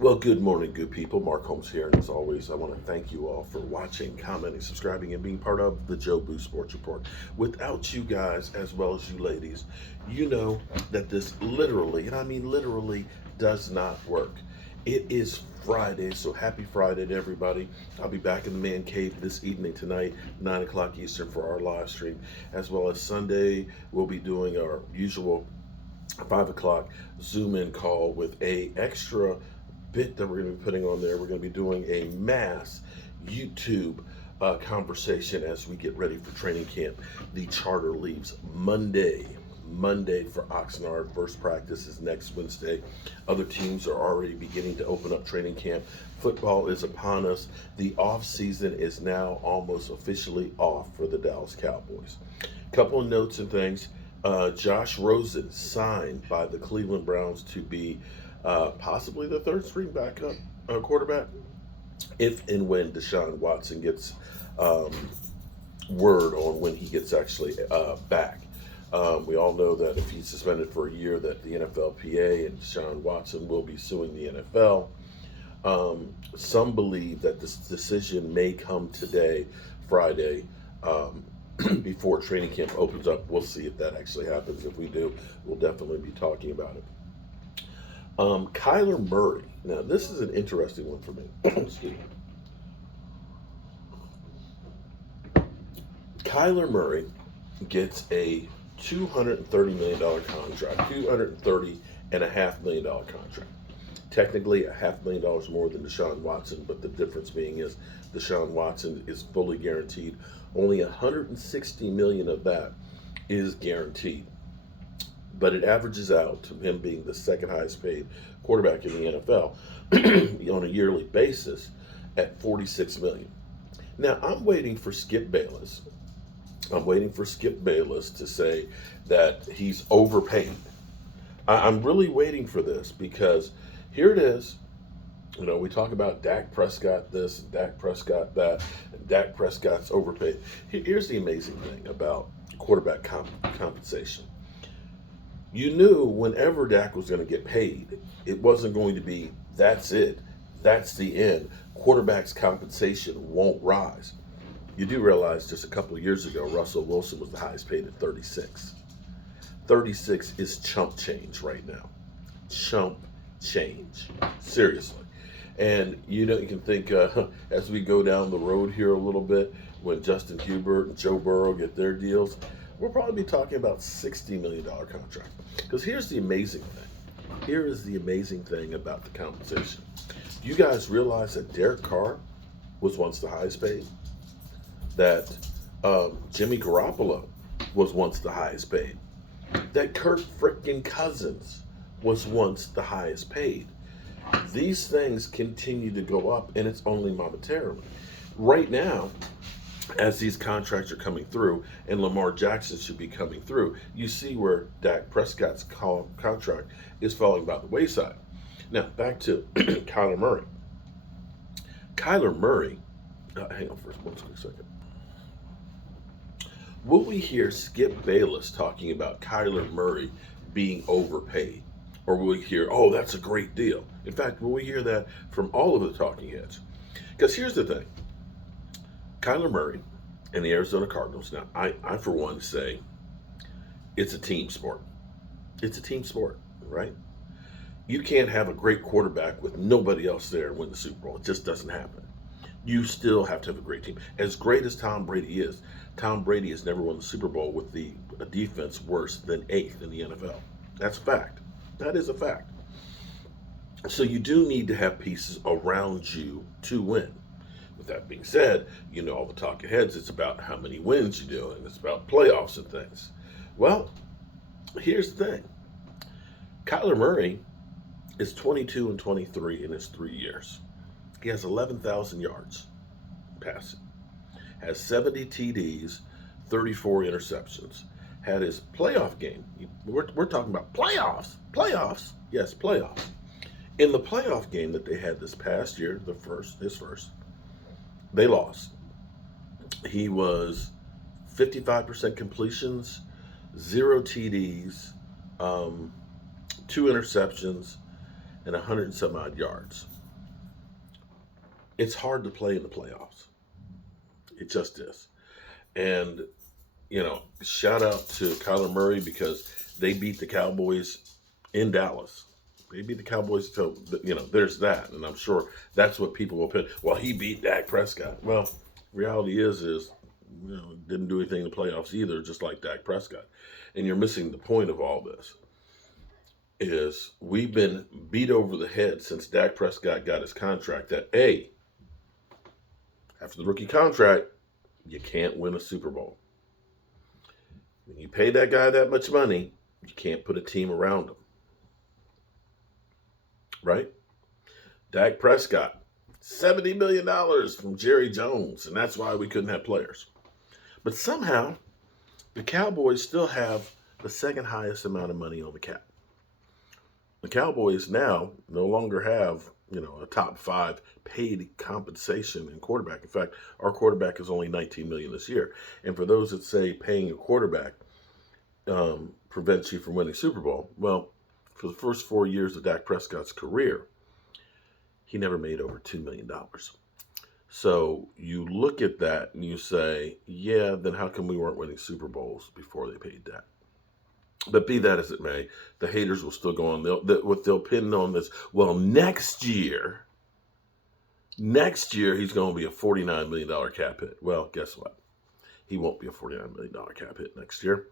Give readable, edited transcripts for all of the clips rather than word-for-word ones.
Well, good morning, good people. Mark Holmes here, and as always, I want to thank you all for watching, commenting, subscribing, and being part of the Joe Boo Sports Report. Without you guys, as well as you ladies, you know that this literally, and I mean literally, does not work. It is Friday, so happy Friday to everybody. I'll be back in the man cave this evening tonight, 9 o'clock Eastern, for our live stream, as well as Sunday. We'll be doing our usual 5 o'clock Zoom in call with a extra bit that we're going to be putting on there. We're going to be doing a mass YouTube conversation as we get ready for training camp. The charter leaves Monday for Oxnard. First practice is next Wednesday. Other teams are already beginning to open up training camp. Football is upon us. The off season is now almost officially off for the Dallas Cowboys. Couple of notes and things. Josh Rosen signed by the Cleveland Browns to be possibly the third string backup quarterback if and when Deshaun Watson gets word on when he gets actually back. We all know that if he's suspended for a year, that the NFLPA and Deshaun Watson will be suing the NFL. Some believe that this decision may come today, Friday, before training camp opens up. We'll see if that actually happens. If we do, we'll definitely be talking about it. Kyler Murray. Now, this is an interesting one for me. Excuse me. Kyler Murray gets a $230 million contract, $230.5 million contract. Technically, $500,000 more than Deshaun Watson, but the difference being is Deshaun Watson is fully guaranteed. Only $160 million of that is guaranteed, but it averages out to him being the second highest paid quarterback in the NFL on a yearly basis at $46 million. Now, I'm waiting for Skip Bayless. To say that he's overpaid. I'm really waiting for this because here it is. You know, we talk about Dak Prescott this, Dak Prescott that, and Dak Prescott's overpaid. Here's the amazing thing about quarterback compensation. You knew whenever Dak was going to get paid, it wasn't going to be, that's it, that's the end. Quarterback's compensation won't rise. You do realize just a couple of years ago, Russell Wilson was the highest paid at 36. 36 is chump change right now. Chump change. Seriously. And you can think as we go down the road here a little bit, when Justin Herbert and Joe Burrow get their deals, we'll probably be talking about $60 million contract. Because here's the amazing thing. Here is the amazing thing about the compensation. Do you guys realize that Derek Carr was once the highest paid? That Jimmy Garoppolo was once the highest paid? That Kirk frickin' Cousins was once the highest paid? These things continue to go up, and it's only momentarily. Right now, as these contracts are coming through, and Lamar Jackson should be coming through, you see where Dak Prescott's contract is falling by the wayside. Now, back to Kyler Murray. Kyler Murray, hang on for one quick second. Will we hear Skip Bayless talking about Kyler Murray being overpaid? Or will we hear, oh, that's a great deal? In fact, will we hear that from all of the talking heads? Because here's the thing. Kyler Murray and the Arizona Cardinals, now, I for one say it's a team sport. It's a team sport, right? You can't have a great quarterback with nobody else there and win the Super Bowl. It just doesn't happen. You still have to have a great team. As great as Tom Brady is, Tom Brady has never won the Super Bowl with a defense worse than 8th in the NFL. That's a fact. That is a fact. So you do need to have pieces around you to win. With that being said, all the talking heads, it's about how many wins you do, and it's about playoffs and things. Well, here's the thing. Kyler Murray is 22 and 23 in his 3 years. He has 11,000 yards passing, has 70 TDs, 34 interceptions, had his playoff game. We're talking about playoffs. Yes, playoffs. In the playoff game that they had this past year, his first, they lost. He was 55% completions, 0 TDs, 2 interceptions, and 100 and some odd yards. It's hard to play in the playoffs. It just is. And, shout out to Kyler Murray because they beat the Cowboys in Dallas. They beat the Cowboys, so, there's that. And I'm sure that's what people will put. Well, he beat Dak Prescott. Well, reality is, didn't do anything in the playoffs either, just like Dak Prescott. And you're missing the point of all this. Is we've been beat over the head since Dak Prescott got his contract that, after the rookie contract, you can't win a Super Bowl. When you pay that guy that much money, you can't put a team around him. Right? Dak Prescott, $70 million from Jerry Jones, and that's why we couldn't have players. But somehow, the Cowboys still have the second highest amount of money on the cap. The Cowboys now no longer have, a top 5 paid compensation in quarterback. In fact, our quarterback is only $19 million this year. And for those that say paying a quarterback prevents you from winning Super Bowl, well, for the first 4 years of Dak Prescott's career, he never made over $2 million. So you look at that and you say, yeah, then how come we weren't winning Super Bowls before they paid Dak? But be that as it may, the haters will still go on. They'll pin on this. Well, next year, he's going to be a $49 million cap hit. Well, guess what? He won't be a $49 million cap hit next year.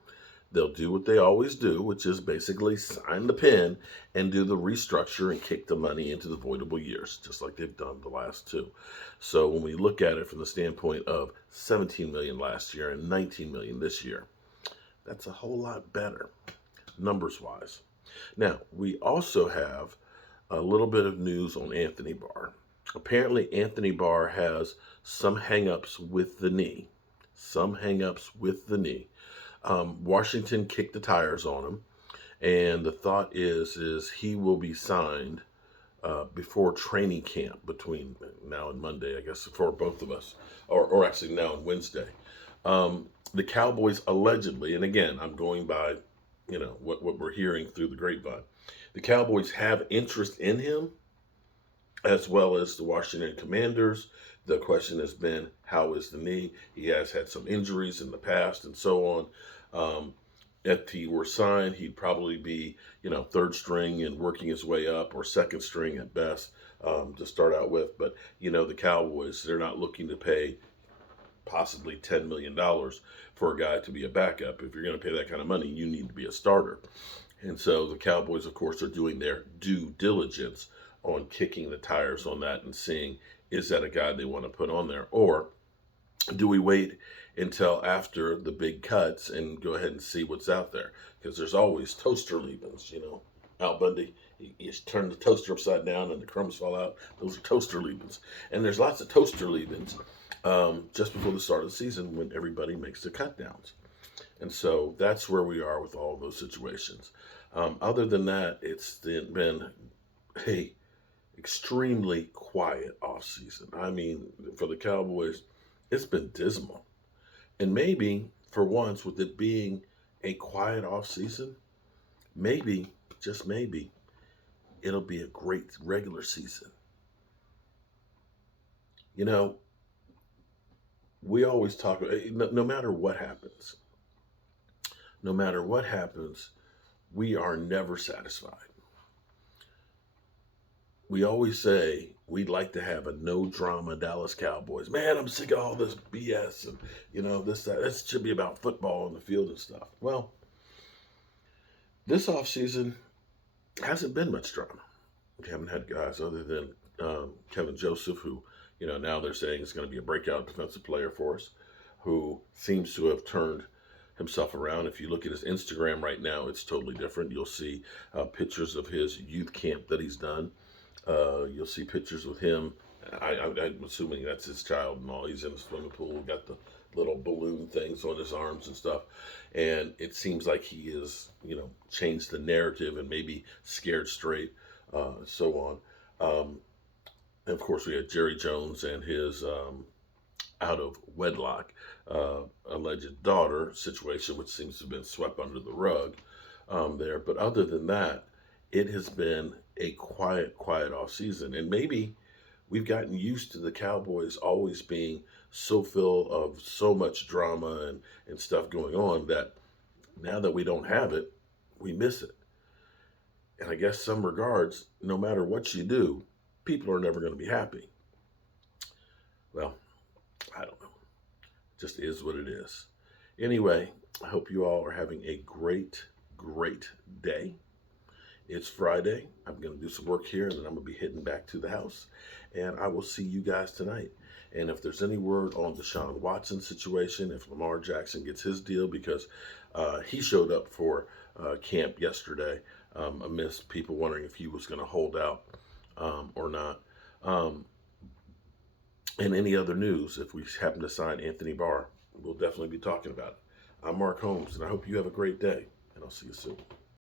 They'll do what they always do, which is basically sign the pen and do the restructure and kick the money into the voidable years, just like they've done the last 2. So when we look at it from the standpoint of $17 million last year and $19 million this year, that's a whole lot better, numbers-wise. Now, we also have a little bit of news on Anthony Barr. Apparently, Anthony Barr has some hang-ups with the knee. Washington kicked the tires on him, and the thought is he will be signed before training camp between now and Monday, I guess, for both of us, or actually now and Wednesday. The Cowboys allegedly, and again, I'm going by, what we're hearing through the grapevine. The Cowboys have interest in him, as well as the Washington Commanders. The question has been, how is the knee? He has had some injuries in the past and so on. If he were signed, he'd probably be, third string and working his way up, or second string at best to start out with. But, the Cowboys, they're not looking to pay possibly $10 million for a guy to be a backup. If you're going to pay that kind of money, you need to be a starter. And so the Cowboys, of course, are doing their due diligence on kicking the tires on that and seeing, is that a guy they want to put on there? Or do we wait until after the big cuts and go ahead and see what's out there? Because there's always toaster leavings, Al Bundy, you turn the toaster upside down and the crumbs fall out. Those are toaster leavings. And there's lots of toaster leavings just before the start of the season when everybody makes their cut downs. And so that's where we are with all of those situations. Other than that, it's been a extremely quiet off season. I mean, for the Cowboys, it's been dismal. And maybe for once, with it being a quiet off season, maybe, just maybe, it'll be a great regular season. We always talk, no matter what happens, we are never satisfied. We always say we'd like to have a no drama Dallas Cowboys. Man, I'm sick of all this BS and, this should be about football on the field and stuff. Well, this offseason hasn't been much drama. We haven't had guys other than Kevin Joseph, who, now they're saying is going to be a breakout defensive player for us, who seems to have turned himself around. If you look at his Instagram right now, it's totally different. You'll see pictures of his youth camp that he's done. You'll see pictures with him. I'm assuming that's his child and all. He's in the swimming pool, got the little balloon things on his arms and stuff. And it seems like he is, changed the narrative and maybe scared straight, so on. And of course, we had Jerry Jones and his out of wedlock alleged daughter situation, which seems to have been swept under the rug there. But other than that, it has been a quiet off season. And maybe we've gotten used to the Cowboys always being so full of so much drama and stuff going on that now that we don't have it, we miss it. And I guess some regards, no matter what you do, people are never going to be happy. Well, I don't know. It just is what it is. Anyway, I hope you all are having a great day. It's Friday. I'm going to do some work here and then I'm going to be heading back to the house. And I will see you guys tonight. And if there's any word on the Deshaun Watson situation, if Lamar Jackson gets his deal, because he showed up for camp yesterday amidst people wondering if he was going to hold out or not. And any other news, if we happen to sign Anthony Barr, we'll definitely be talking about it. I'm Mark Holmes, and I hope you have a great day, and I'll see you soon.